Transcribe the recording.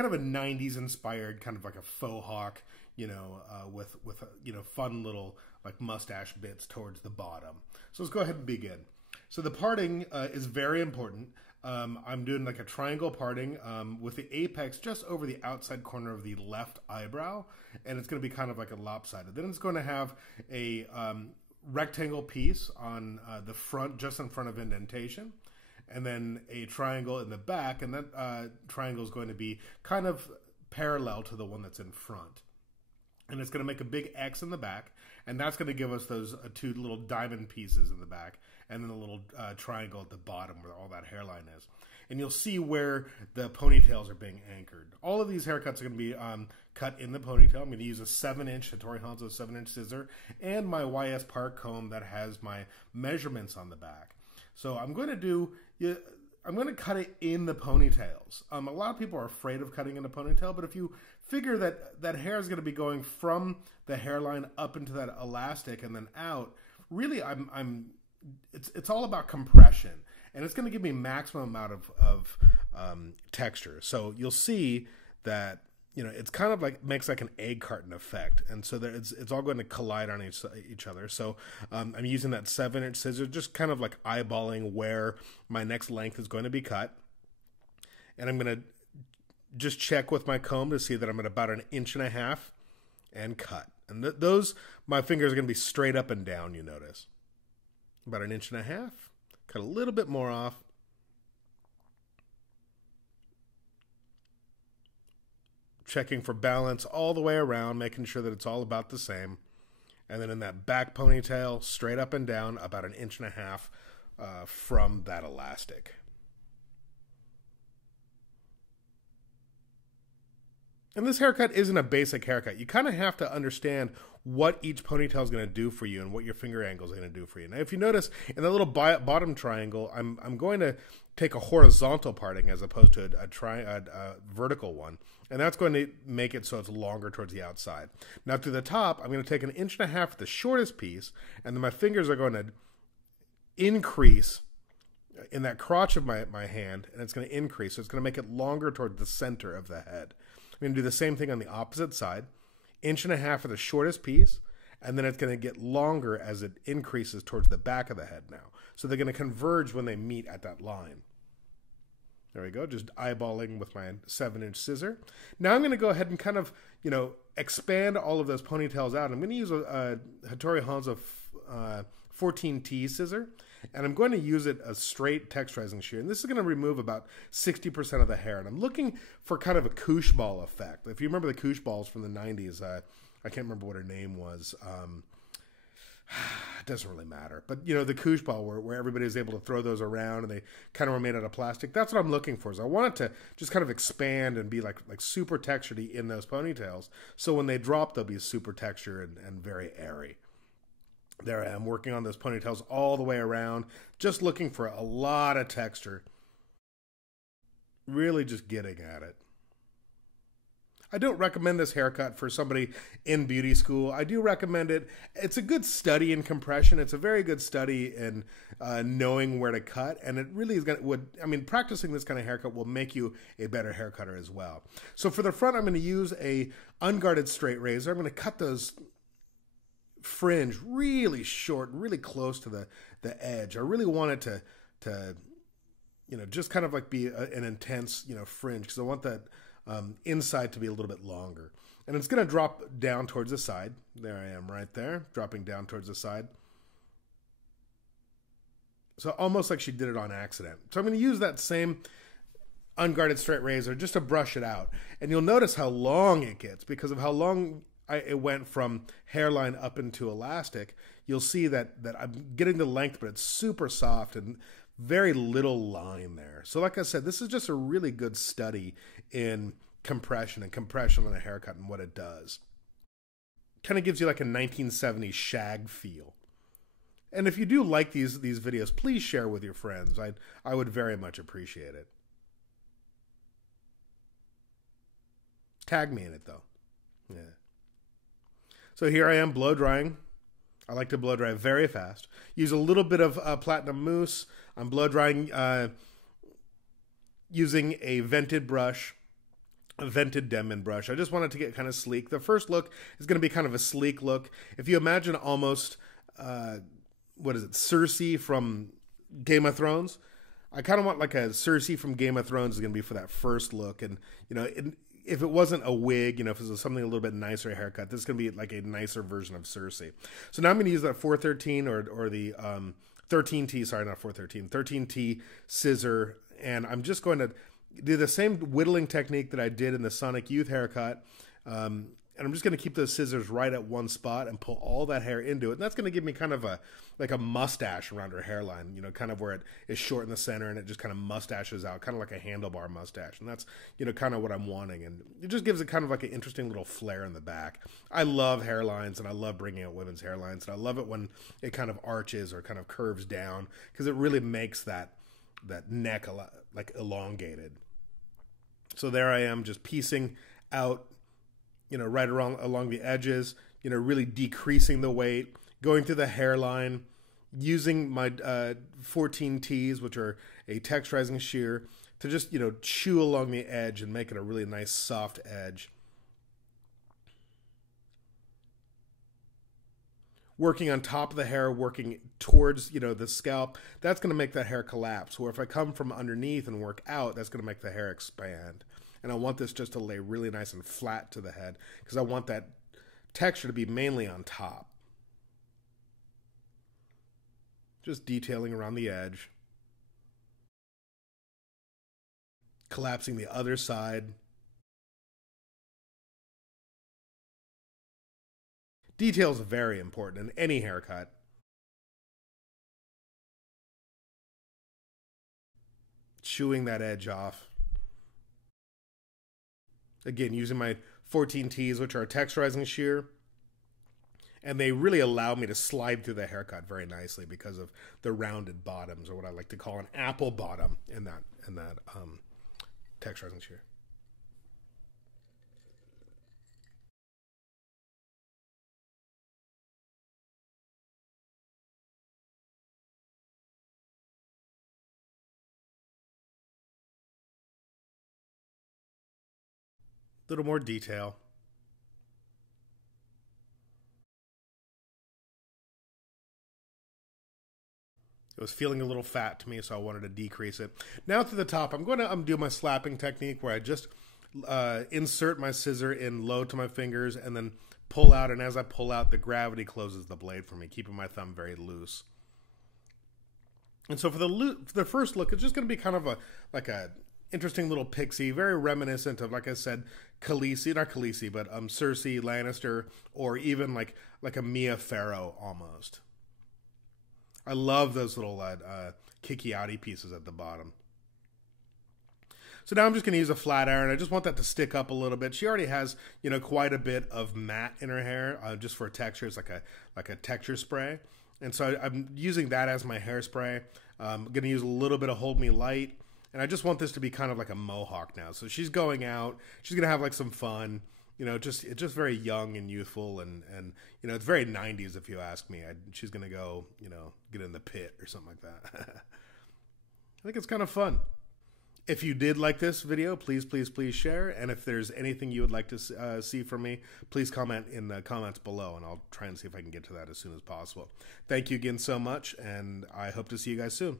kind of a 90s inspired, kind of like a faux hawk, with fun little like mustache bits towards the bottom. So let's go ahead and begin. So the parting is very important. I'm doing like a triangle parting with the apex just over the outside corner of the left eyebrow, and it's going to be kind of like a lopsided. Then it's going to have a rectangle piece on the front, just in front of indentation, and then a triangle in the back, and that triangle is going to be kind of parallel to the one that's in front. And it's going to make a big X in the back, and that's going to give us those two little diamond pieces in the back, and then a little triangle at the bottom where all that hairline is. And you'll see where the ponytails are being anchored. All of these haircuts are going to be cut in the ponytail. I'm going to use a 7-inch Hattori Hanzo 7-inch scissor and my YS Park comb that has my measurements on the back. So I'm going to cut it in the ponytails. A lot of people are afraid of cutting in a ponytail, but if you figure that hair is going to be going from the hairline up into that elastic and then out, really it's all about compression, and it's going to give me maximum amount of texture. So you'll see that it's kind of like makes like an egg carton effect, and so that it's all going to collide on each other. So I'm using that 7-inch scissor, just kind of like eyeballing where my next length is going to be cut, and I'm going to just check with my comb to see that I'm at about 1.5 inches and cut. And my fingers are going to be straight up and down. You notice about 1.5 inches, cut a little bit more off. Checking for balance all the way around, making sure that it's all about the same. And then in that back ponytail, straight up and down, about 1.5 inches from that elastic. And this haircut isn't a basic haircut. You kind of have to understand what each ponytail is going to do for you and what your finger angle is going to do for you. Now, if you notice in the little bottom triangle, I'm going to take a horizontal parting as opposed to a vertical one. And that's going to make it so it's longer towards the outside. Now, through the top, I'm going to take 1.5 inches at the shortest piece, and then my fingers are going to increase in that crotch of my hand, and it's going to increase. So it's going to make it longer toward the center of the head. I'm going to do the same thing on the opposite side. 1.5 inches at the shortest piece, and then it's going to get longer as it increases towards the back of the head now. So they're going to converge when they meet at that line. There we go, just eyeballing with my 7-inch scissor. Now I'm going to go ahead and kind of, expand all of those ponytails out. I'm going to use a Hattori Hanzo 14T scissor, and I'm going to use it as straight texturizing shear. And this is going to remove about 60% of the hair. And I'm looking for kind of a koosh ball effect. If you remember the koosh balls from the 90s, I can't remember what her name was. It doesn't really matter. But, the koosh ball where everybody is able to throw those around and they kind of were made out of plastic. That's what I'm looking for. Is I want it to just kind of expand and be like super textured in those ponytails. So when they drop, they'll be super textured and very airy. There I am working on those ponytails all the way around, just looking for a lot of texture. Really just getting at it. I don't recommend this haircut for somebody in beauty school. I do recommend it. It's a good study in compression. It's a very good study in knowing where to cut. And it really is practicing this kind of haircut will make you a better hair cutter as well. So for the front, I'm going to use a unguarded straight razor. I'm going to cut those fringe really short, really close to the edge. I really want it to just kind of like be an intense, fringe, because I want that inside to be a little bit longer. And it's going to drop down towards the side. There I am right there, dropping down towards the side. So almost like she did it on accident. So I'm going to use that same unguarded straight razor just to brush it out. And you'll notice how long it gets because of how long it went from hairline up into elastic. You'll see that I'm getting the length, but it's super soft and very little line there. So like I said, this is just a really good study in compression on a haircut and what it does. Kind of gives you like a 1970s shag feel. And if you do like these videos, please share with your friends. I would very much appreciate it. Tag me in it though. Yeah. So here I am blow drying. I like to blow dry very fast. Use a little bit of platinum mousse. I'm blow drying using a vented brush. a vented Denman brush. I just wanted to get kind of sleek. The first look is going to be kind of a sleek look. If you imagine almost, what is it, Cersei from Game of Thrones, I kind of want like a Cersei from Game of Thrones is going to be for that first look. And, you know, if it wasn't a wig, you know, if it was something a little bit nicer haircut, this is going to be like a nicer version of Cersei. So now I'm going to use that 413 or the 13T, sorry, not 413, 13T scissor. And I'm just going to do the same whittling technique that I did in the Sonic Youth haircut. And I'm just going to keep those scissors right at one spot and pull all that hair into it. And that's going to give me kind of like a mustache around her hairline, you know, kind of where it is short in the center and it just kind of mustaches out, kind of like a handlebar mustache. And that's, you know, kind of what I'm wanting. And it just gives it kind of like an interesting little flare in the back. I love hairlines and I love bringing out women's hairlines. And I love it when it kind of arches or kind of curves down because it really makes that neck a lot, like elongated. So there I am just piecing out, you know, right along the edges, you know, really decreasing the weight, going through the hairline, using my 14Ts, which are a texturizing shear, to just, you know, chew along the edge and make it a really nice soft edge. Working on top of the hair, working towards, you know, the scalp, that's going to make that hair collapse. Or if I come from underneath and work out, that's going to make the hair expand. And I want this just to lay really nice and flat to the head because I want that texture to be mainly on top. Just detailing around the edge. Collapsing the other side. Detail is very important in any haircut. Chewing that edge off. Again, using my 14Ts, which are a texturizing shear. And they really allow me to slide through the haircut very nicely because of the rounded bottoms, or what I like to call an apple bottom in that texturizing shear. A little more detail. It was feeling a little fat to me, so I wanted to decrease it. Now to the top, I'm going to do my slapping technique where I just insert my scissor in low to my fingers and then pull out. And as I pull out, the gravity closes the blade for me, keeping my thumb very loose. And so for the first look, it's just going to be kind of like a interesting little pixie, very reminiscent of, like I said, Khaleesi, not Khaleesi, but Cersei Lannister, or even like a Mia Farrow almost. I love those little kiki-outy pieces at the bottom. So now I'm just going to use a flat iron. I just want that to stick up a little bit. She already has, you know, quite a bit of matte in her hair, just for texture. It's like a texture spray. And so I'm using that as my hairspray. I'm going to use a little bit of Hold Me Light. And I just want this to be kind of like a mohawk now. So she's going out. She's going to have like some fun. You know, it's just very young and youthful. And you know, it's very 90s if you ask me. She's going to go, you know, get in the pit or something like that. I think it's kind of fun. If you did like this video, please share. And if there's anything you would like to see from me, please comment in the comments below. And I'll try and see if I can get to that as soon as possible. Thank you again so much. And I hope to see you guys soon.